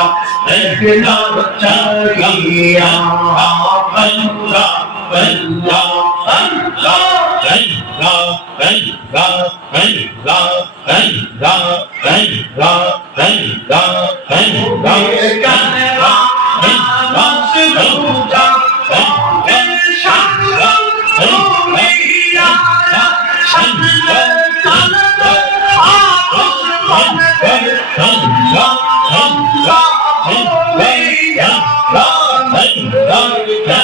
لئی دا بچا Ram Ram Ram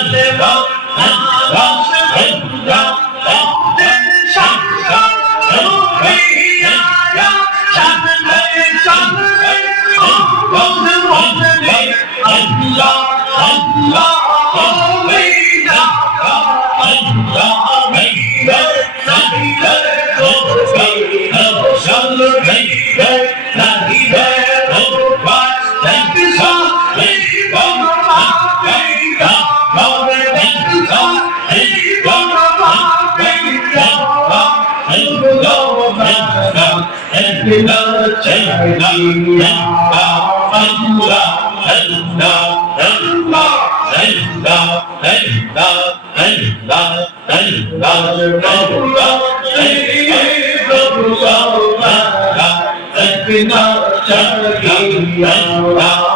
اے پم پم اے گا گا اے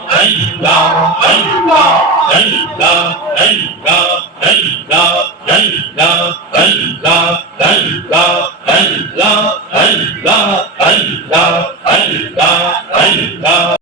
Thank you.